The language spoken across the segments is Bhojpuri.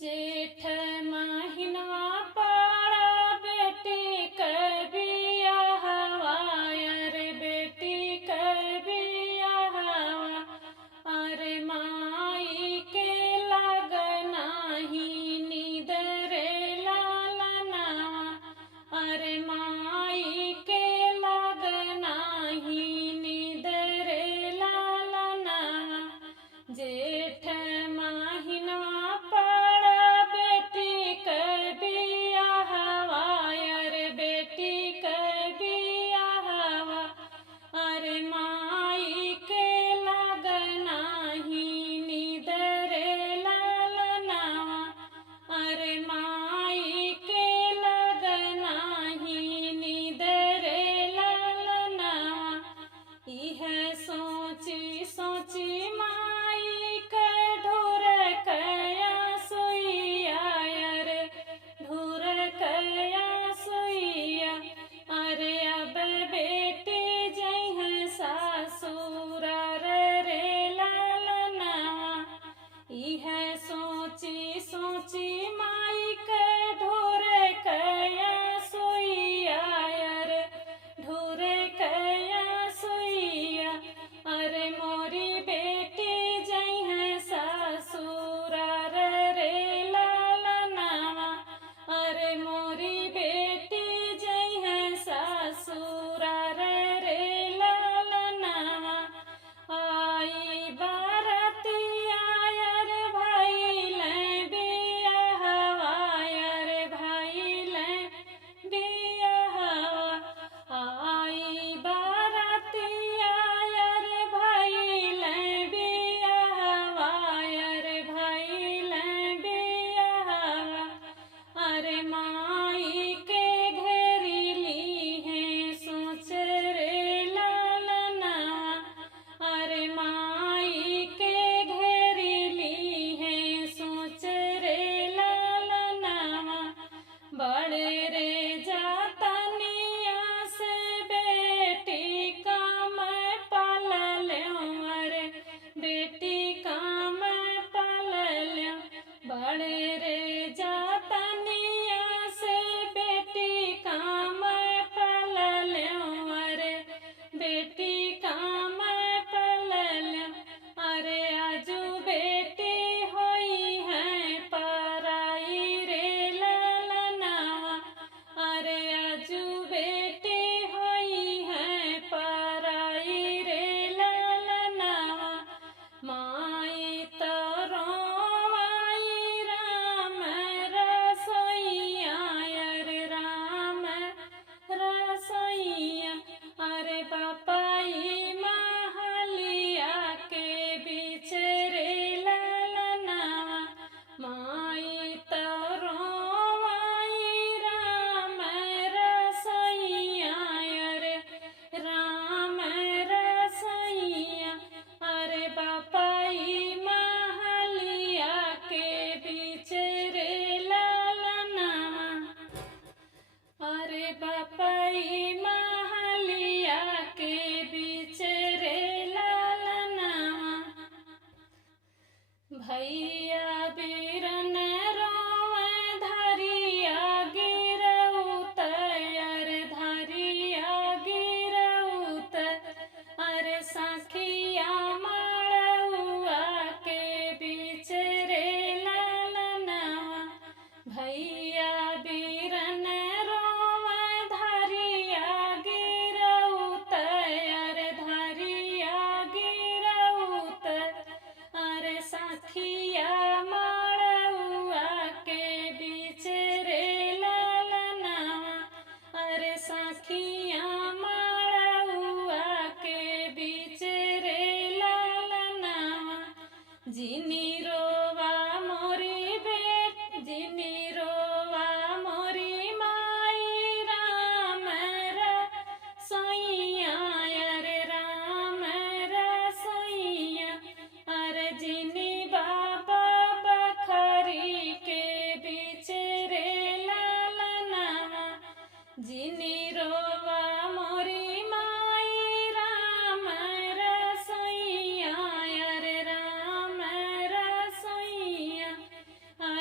जेठ महीना पाड़ा बेटी कर बियाहवा, अरे बेटी कर बियाहवा। अरे माई के लगना ही नींद रे लालनावा, अरे माई के लगना ही नींद रे लालनावा। जेठ महीना पाड़ा बेटी कर बियाहवा, अरे बेटी कर बियाहवा। अरे माई के लगना ही नींद रे लालनावा, अरे माई के लगना ही नींद रे लालनावा। इह सोची सोची माई के ढूर कया सुइया, अरे ढूर कया सुइया। अरे अब बेटी जइह सासुर रे लालनावा। इह सोची सोची माई के ढूर कया सुइया, अरे ढूर कया सुइया। अरे मोरी बेटी जइह सासुर रे लालनावा, अरे मोरी बेटी जइह सासुर रे लालनावा। आई बारातिया अरे भइल बियाहवा,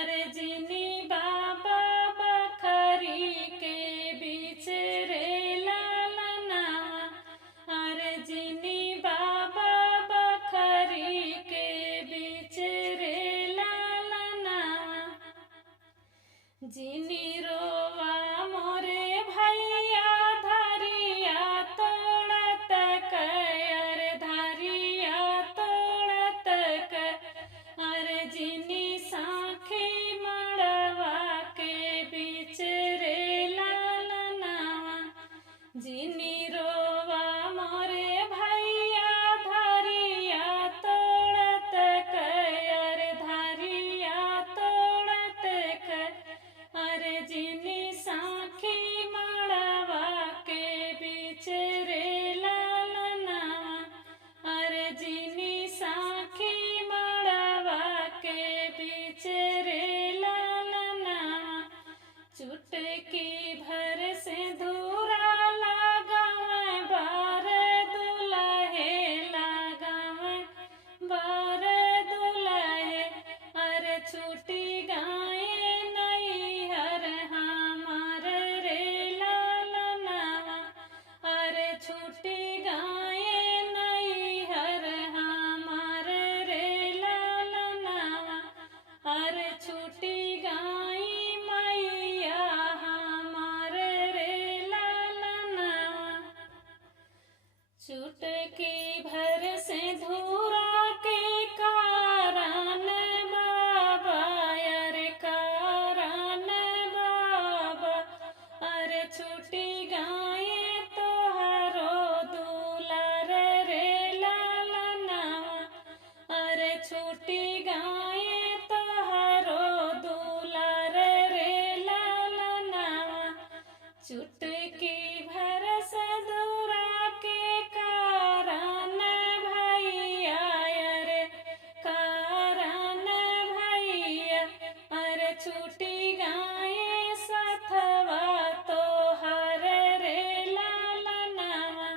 अरे जिनी बाबा बखरी के बीच रे लालनावा, अरे जिनी बाबा बखरी के बीच रे लालनावा। जिनी रोवा मोरे भैया धरिया तोड़त अरे धरिया तोड़त अरे जिनी साखी मड़वा के बीच रे लालनावा। जिनी रोवा मोरे भैया धरिया तोड़त अरे धरिया तोड़त अरे जिनी साखी मड़वा के बीच रे लालनावा, अरे जिनी साखी मड़वा के बीच रे लालनावा। चुटकी भर से धूरा लगावे बार दुल्हे लगावे बार दुल्हे, अरे छूटी गाए नैहर हमार रे लालनावा, अरे छूटी गाए नैहर हमार रे लालनावा, अरे छूटी गाई मैया हमार रे लालनावा। चुटकी भर से धूरा के कारण बाबा, अरे कारण बाबा, अरे छूटी गाए तोहरो दुलार रे लालनावा, अरे छूटी गाए तोहरो दुलार रे लालनावा। चुटकी भर से दूरा के कारण भैया, अरे कारण भैया, अरे छूटी गाए सथवा तोहर रे लालनावा।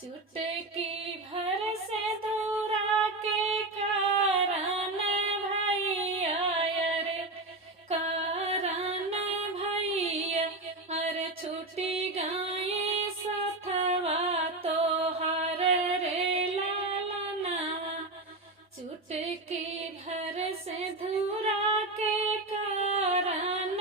चुटकी भर से दूरा के कारण भैया, अरे कारण भैया, अरे छूटी गाए सथवा तोहर रे लालनावा। चुटकी भर से धूरा के कारण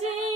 जी